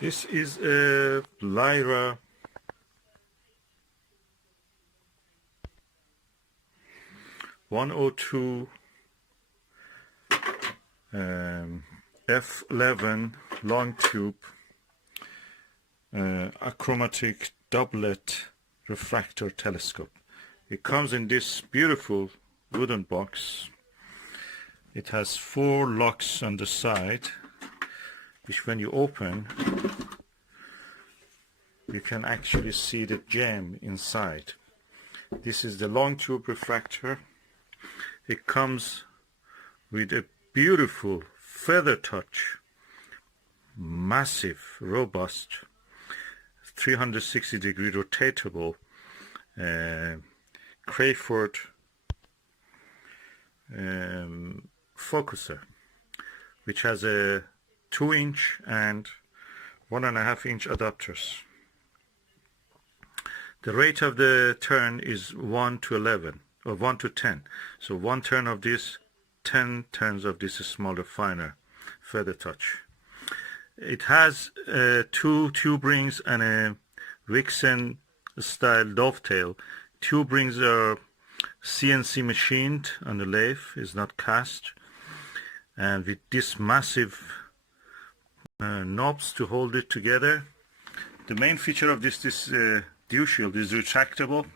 This is a Lyra 102 F11 long tube achromatic doublet refractor telescope. It comes in this beautiful wooden box. It has 4 locks on the side, which when you open you can actually see the gem inside. This is the long tube refractor. It comes with a beautiful feather touch, massive, robust, 360-degree rotatable Crayford focuser, which has a 2-inch and 1.5-inch adapters. The rate of the turn is 1 to 11 or 1 to 10. So 1 turn of this, 10 turns of this smaller, finer feather touch. It has 2 tube rings and a Vixen style dovetail. Tube rings are CNC machined on the lathe, is not cast, and with this massive knobs to hold it together. The main feature of this dew shield is retractable.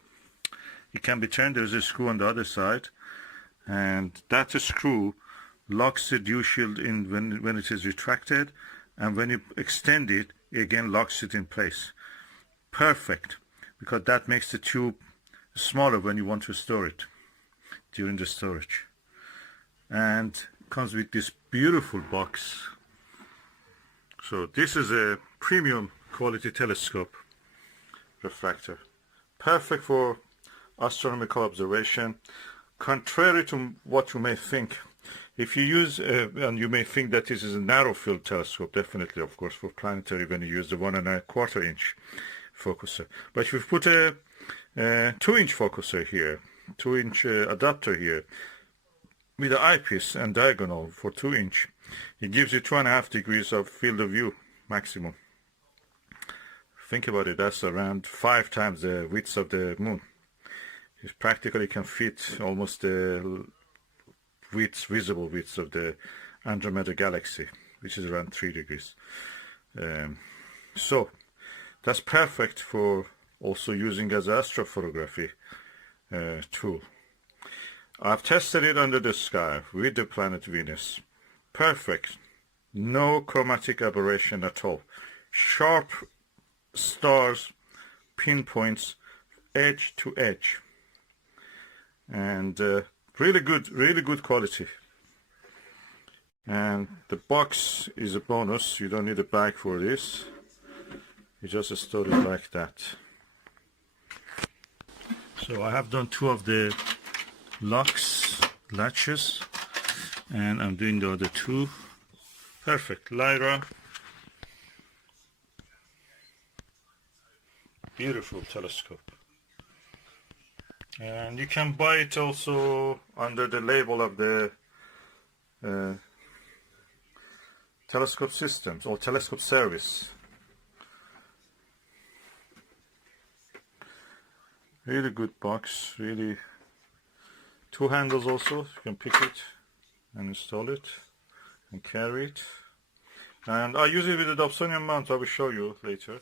It can be turned. There's a screw on the other side, and that screw locks the dew shield in when it is retracted, and when you extend it, it again locks it in place. Perfect, because that makes the tube smaller when you want to store it during the storage. And comes with this beautiful box. So this is a premium quality telescope refractor, perfect for astronomical observation. Contrary to what you may think, if you use and you may think that this is a narrow field telescope, definitely, of course, for planetary when you use the 1.25 inch focuser. But if you put a 2-inch focuser here, 2-inch adapter here, with the eyepiece and diagonal for 2-inch, it gives you 2.5 degrees of field of view maximum. Think about it, that's around 5 times the width of the moon. It practically can fit almost the visible width of the Andromeda galaxy, which is around 3 degrees. So that's perfect for also using as an astrophotography tool. I've tested it under the sky with the planet Venus. Perfect. No chromatic aberration at all. Sharp stars, pinpoints, edge to edge. And really good quality. And the box is a bonus. You don't need a bag for this. You just store it like that. So I have done 2 of the latches, and I'm doing the other 2. Perfect. Lyra, beautiful telescope, and you can buy it also under the label of the telescope systems or telescope service. Really good box, really. 2 handles also, you can pick it and install it and carry it. And I use it with a Dobsonian mount, I will show you later.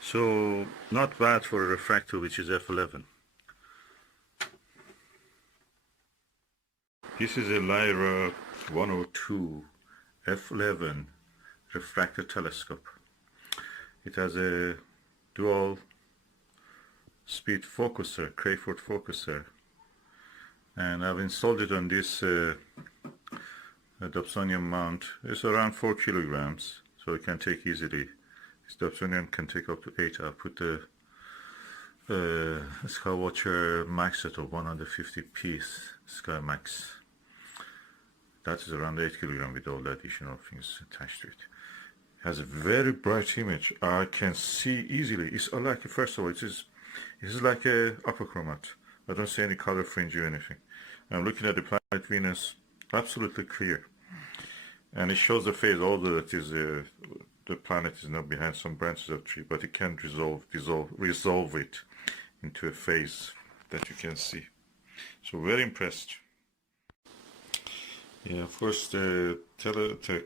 So not bad for a refractor which is f11. This is a Lyra 102 f11 refractor telescope. It has a dual speed focuser, Crayford focuser, and I've installed it on this Dobsonian mount. It's around 4 kilograms, so it can take easily. This Dobsonian can take up to 8. I'll put the Skywatcher Max at 150 piece Sky Max. That is around 8 kilograms with all the additional things attached to it. It has a very bright image. I can see easily. It's like, first of all, it is like a upper chromat. I don't see any color fringe or anything. I'm looking at the planet Venus, absolutely clear. And it shows the phase, although it is the planet is not behind some branches of tree, but it can resolve it into a phase that you can see. So very impressed. Yeah, of course the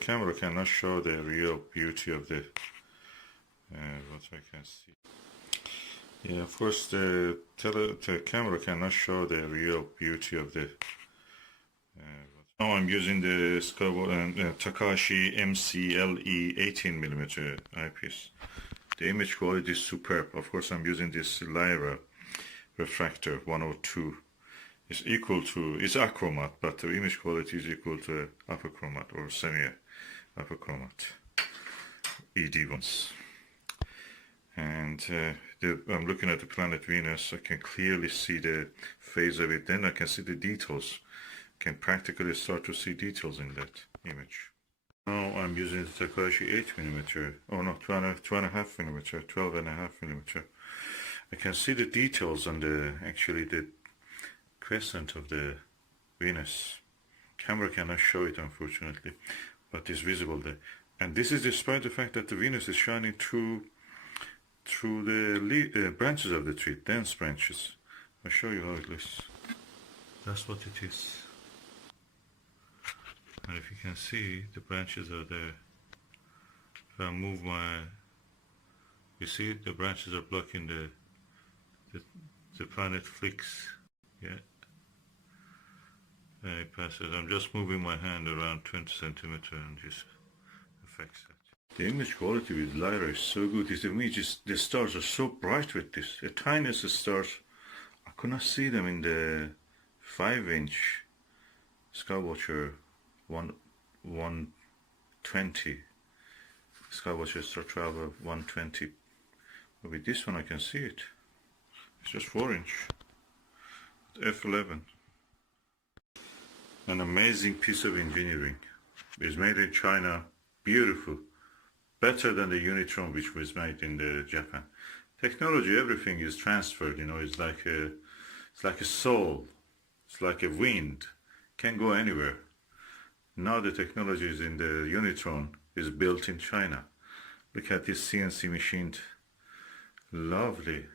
camera cannot show the real beauty of the what I can see. Yeah, of course the camera cannot show the real beauty of the now I'm using the Takashi MCLE 18mm eyepiece. The image quality is superb. Of course I'm using this Lyra Refractor 102. It's achromat, but the image quality is equal to achromat or semi-achromat ED ones. And I'm looking at the planet Venus. I can clearly see the phase of it. Then I can see the details. Can practically start to see details in that image. Now I'm using the Takashi 8mm, oh no, 2.5mm, 12.5mm. I can see the details on the crescent of the Venus. Camera cannot show it unfortunately, but it's visible there. And this is despite the fact that the Venus is shining through the branches of the tree, dense branches. I'll show you how it looks. That's what it is. And if you can see, the branches are there. If I move you see the branches are blocking the planet flicks. Yeah. And it passes. I'm just moving my hand around 20 centimeters and just affects that. The image quality with Lyra is so good. The stars are so bright with this. The tiniest stars, I could not see them in the 5-inch Skywatcher 120. Skywatcher Star Traveler 120. But with this one I can see it. It's just 4-inch. F11. An amazing piece of engineering. It's made in China. Beautiful. Better than the Unitron which was made in Japan. Technology, everything is transferred, you know, it's like a soul. It's like a wind. Can go anywhere. Now the technology is in the Unitron is built in China. Look at this CNC machined, lovely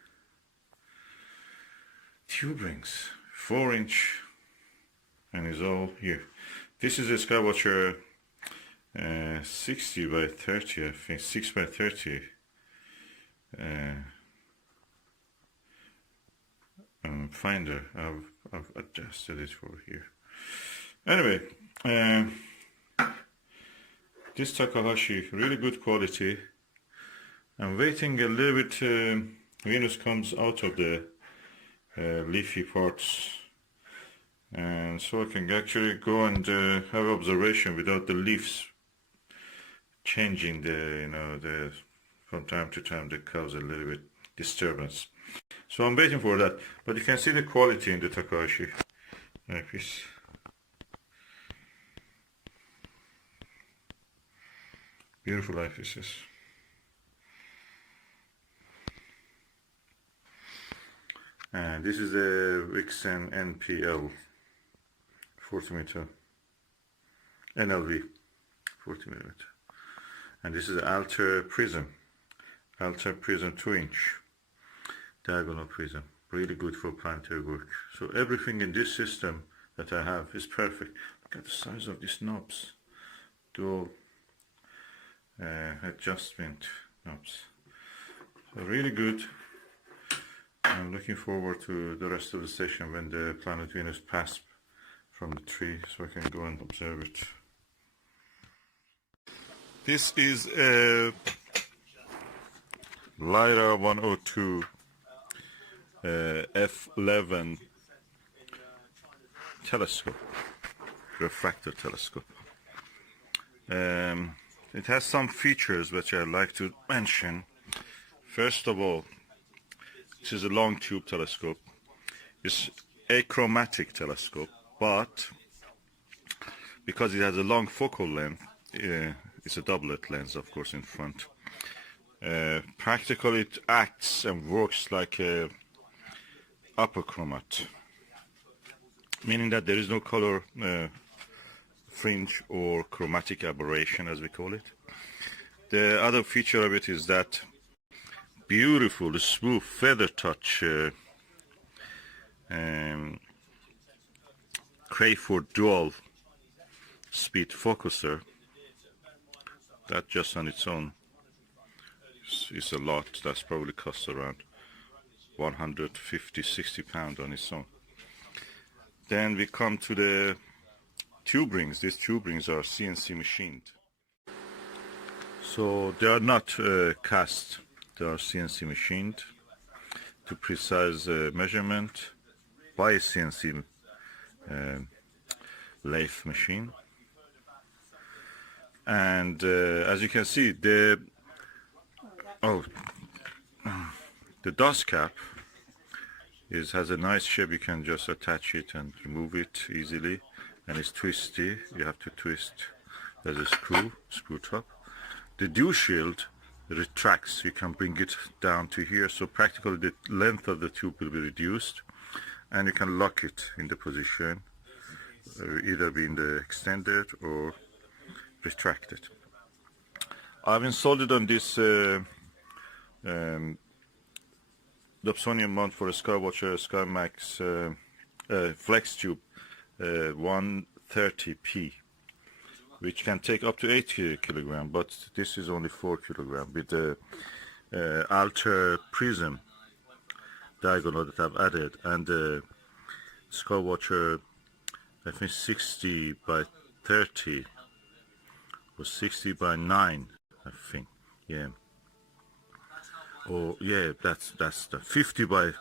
tube rings, 4-inch, and it's all here. This is a Skywatcher 60 by 30, I think 6 by 30 finder. I've adjusted it for here. Anyway, this Takahashi, really good quality. I'm waiting a little bit. Venus comes out of the leafy parts, and so I can actually go and have observation without the leaves changing from time to time that cause a little bit disturbance. So I'm waiting for that, but you can see the quality in the Takahashi eyepiece. Beautiful eyepieces. And this is the Vixen NPL 40mm NLV 40mm, and this is the Alter Prism 2-inch diagonal prism, really good for planetary work. So everything in this system that I have is perfect. Look at the size of these knobs, dual adjustment knobs, so really good. I'm looking forward to the rest of the session when the planet Venus passes from the tree, so I can go and observe it. This is a Lyra 102 F11 telescope, refractor telescope. It has some features which I'd like to mention. First of all, this is a long tube telescope. It's a achromatic telescope, but because it has a long focal length, it's a doublet lens, of course, in front. Practically, it acts and works like a achromat, meaning that there is no color fringe or chromatic aberration, as we call it. The other feature of it is that beautiful, smooth feather touch Crayford dual speed focuser. That just on its own is a lot. That's probably cost around 150–60 pounds on its own. Then we come to the tube rings. These tube rings are CNC machined. So they are not cast, they are CNC machined to precise measurement by a CNC lathe machine. And as you can see, the dust cap has a nice shape. You can just attach it and remove it easily, and it's twisty. You have to twist. There's a screw top. The dew shield retracts. You can bring it down to here, so practically the length of the tube will be reduced, and you can lock it in the position, either being the extended or retracted. I've installed it on this Dobsonian mount for a Skywatcher SkyMax Flex Tube 130p, which can take up to 8 kilogram, but this is only 4 kilogram with the alter prism diagonal that I've added, and the Skywatcher, I think 60 by 30 or 60 by 9, I think, yeah. Or yeah, that's the 50 by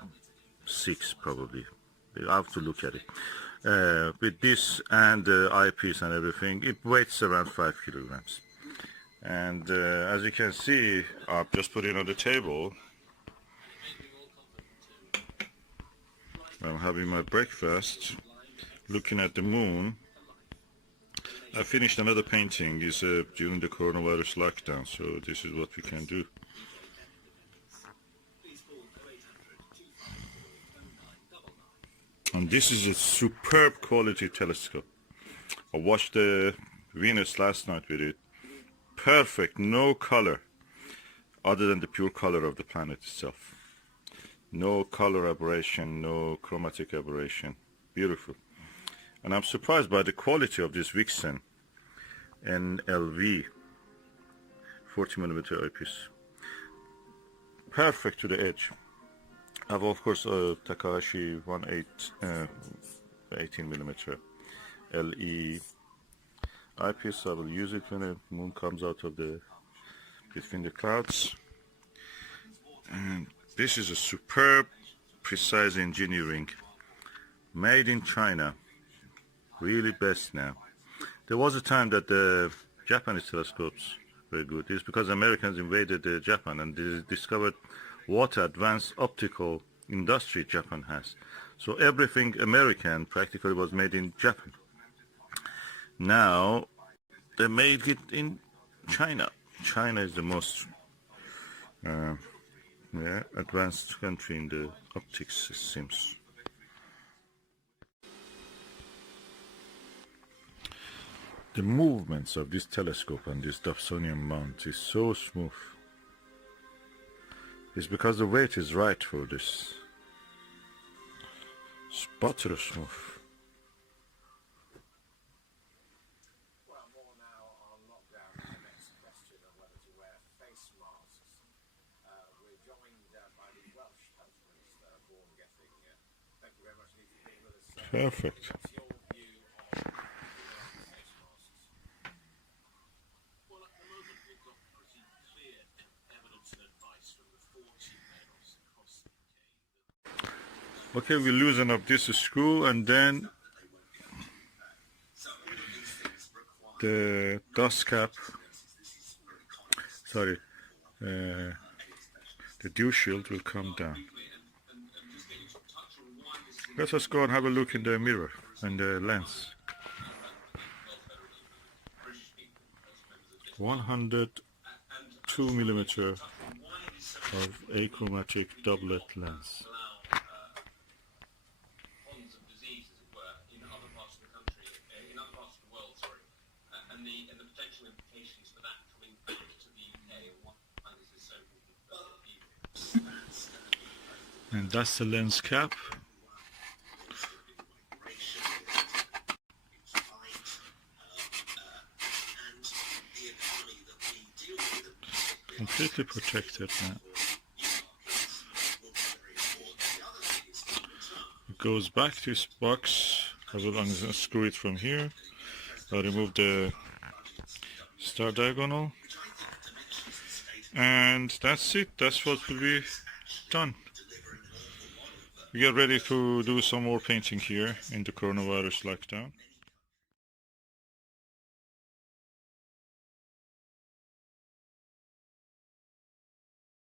6 probably. I have to look at it. With this and the eyepiece and everything, it weighs around 5 kilograms. And as you can see, I've just put it on the table. I'm having my breakfast, looking at the moon. I finished another painting during the coronavirus lockdown, so this is what we can do. And this is a superb quality telescope. I watched the Venus last night with it. Perfect, no color other than the pure color of the planet itself. No color aberration, no chromatic aberration. Beautiful. And I'm surprised by the quality of this Vixen NLV 40mm eyepiece. Perfect to the edge. I have of course a Takahashi 18mm LE eyepiece. I will use it when the moon comes out of between the clouds. And this is a superb, precise engineering, made in China. Really best now. There was a time that the Japanese telescopes were good. It's because Americans invaded Japan and they discovered what advanced optical industry Japan has. So everything American practically was made in Japan. Now they made it in China. China is the most advanced country in the optics, it seems. The movements of this telescope and this Dobsonian mount is so smooth. It's because the weight is right for this. It's butter smooth. Well, more now on lockdown. The next question of whether to wear face masks. We're joined by the Welsh Health Minister, Vaughan Gething. Thank you very much indeed for being with us. Perfect. What's your view on face masks? Well, at the moment we've got pretty clear evidence and advice from the 40 mayors across the UK. Okay, we loosen up this screw and then the dust cap, the dew shield will come down. Let us go and have a look in the mirror and the lens. 102mm of achromatic doublet lens. And the potential implications for that coming back to the UK And that's the lens cap. Completely protected now. It goes back to its box. I will unscrew it from here. I'll remove the star diagonal. And that's it. That's what will be done. We get ready to do some more painting here in the coronavirus lockdown.